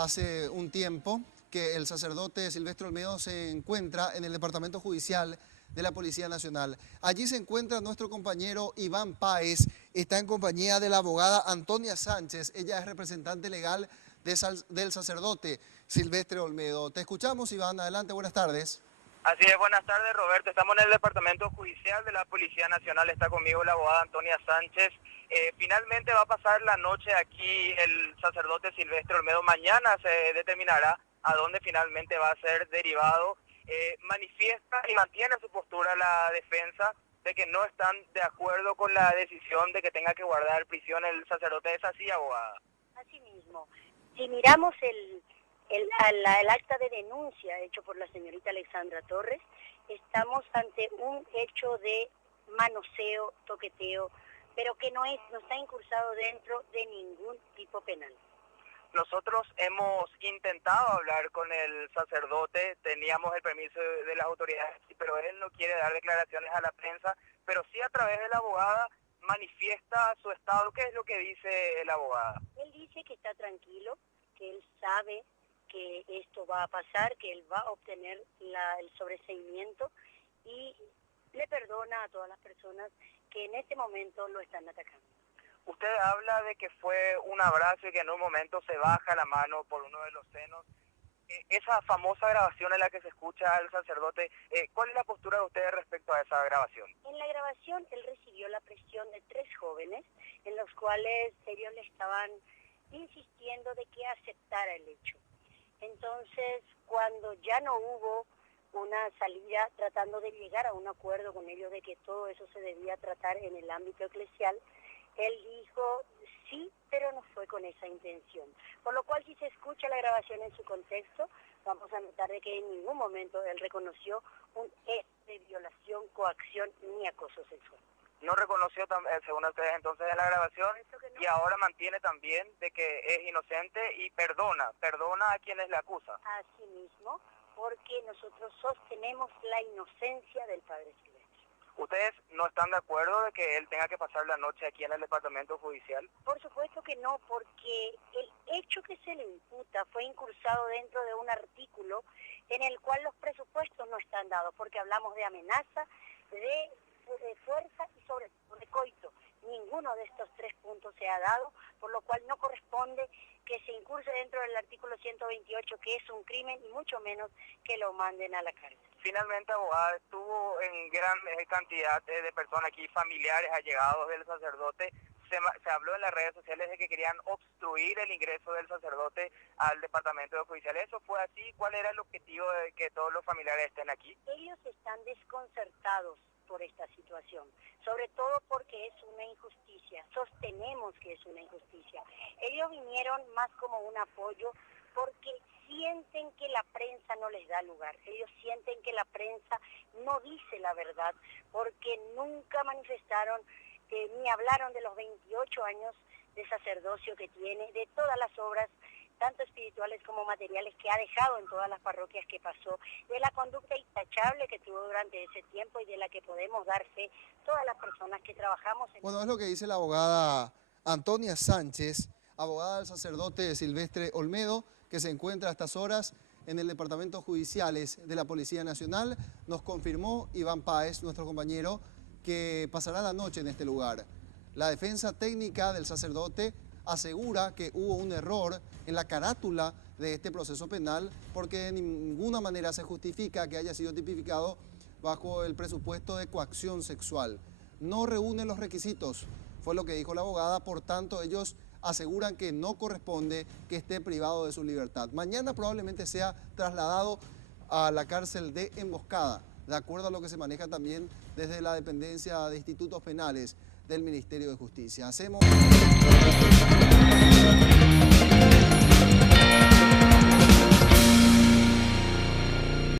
hace un tiempo que el sacerdote Silvestre Olmedo se encuentra en el Departamento Judicial de la Policía Nacional. Allí se encuentra nuestro compañero Iván Páez, está en compañía de la abogada Antonia Sánchez. Ella es representante legal del sacerdote Silvestre Olmedo. Te escuchamos, Iván, adelante, buenas tardes. Así es, buenas tardes, Roberto. Estamos en el Departamento Judicial de la Policía Nacional. Está conmigo la abogada Antonia Sánchez. Finalmente va a pasar la noche aquí el sacerdote Silvestre Olmedo. Mañana se determinará a dónde finalmente va a ser derivado. Manifiesta y mantiene su postura la defensa de que no están de acuerdo con la decisión de que tenga que guardar prisión el sacerdote. ¿Es así, abogada? Así mismo. Si miramos el acta de denuncia hecho por la señorita Alexandra Torres, estamos ante un hecho de manoseo, toqueteo, pero que no está incursado dentro de ningún tipo penal. Nosotros hemos intentado hablar con el sacerdote, teníamos el permiso de las autoridades, pero él no quiere dar declaraciones a la prensa, pero sí a través de la abogada manifiesta su estado. ¿Qué es lo que dice la abogada? Él dice que está tranquilo, que él sabe que esto va a pasar, que él va a obtener el sobreseimiento y le perdona a todas las personas que en este momento lo están atacando. Usted habla de que fue un abrazo y que en un momento se baja la mano por uno de los senos. Esa famosa grabación en la que se escucha al sacerdote, ¿cuál es la postura de usted respecto a esa grabación? En la grabación él recibió la presión de 3 jóvenes en los cuales ellos le estaban insistiendo de que aceptara el hecho. Entonces, cuando ya no hubo una salida tratando de llegar a un acuerdo con ellos de que todo eso se debía tratar en el ámbito eclesial, él dijo sí, pero no fue con esa intención. Por lo cual, si se escucha la grabación en su contexto, vamos a notar de que en ningún momento él reconoció un hecho de violación, coacción ni acoso sexual. No reconoció, según ustedes, entonces en la grabación, no. Y ahora mantiene también de que es inocente y perdona a quienes le acusan. Así mismo, porque nosotros sostenemos la inocencia del padre Silvestre. ¿Ustedes no están de acuerdo de que él tenga que pasar la noche aquí en el Departamento Judicial? Por supuesto que no, porque el hecho que se le imputa fue incursado dentro de un artículo en el cual los presupuestos no están dados, porque hablamos de amenaza, de fuerza y sobre todo de coito. Ninguno de estos 3 puntos se ha dado, por lo cual no corresponde que se incurse dentro del artículo 128, que es un crimen, y mucho menos que lo manden a la cárcel. Finalmente, abogada, estuvo en gran cantidad de personas aquí, familiares, allegados del sacerdote. Se habló en las redes sociales de que querían obstruir el ingreso del sacerdote al Departamento de Judicial. ¿Eso fue así? ¿Cuál era el objetivo de que todos los familiares estén aquí? Ellos están desconcertados por esta situación, sobre todo porque es una injusticia. Sostenemos que es una injusticia. Ellos vinieron más como un apoyo porque sienten que la prensa no les da lugar. Ellos sienten que la prensa no dice la verdad, porque nunca manifestaron ni hablaron de los 28 años de sacerdocio que tiene, de todas las obras, tanto espirituales como materiales, que ha dejado en todas las parroquias que pasó, de la conducta intachable que tuvo durante ese tiempo y de la que podemos dar fe todas las personas que trabajamos en... Bueno, es lo que dice la abogada Antonia Sánchez, abogada del sacerdote Silvestre Olmedo, que se encuentra a estas horas en el Departamento Judiciales de la Policía Nacional. Nos confirmó Iván Páez, nuestro compañero, que pasará la noche en este lugar. La defensa técnica del sacerdote asegura que hubo un error en la carátula de este proceso penal, porque de ninguna manera se justifica que haya sido tipificado bajo el presupuesto de coacción sexual. No reúne los requisitos, fue lo que dijo la abogada, por tanto ellos aseguran que no corresponde que esté privado de su libertad. Mañana probablemente sea trasladado a la cárcel de Emboscada, de acuerdo a lo que se maneja también desde la dependencia de institutos penales del Ministerio de Justicia. Hacemos...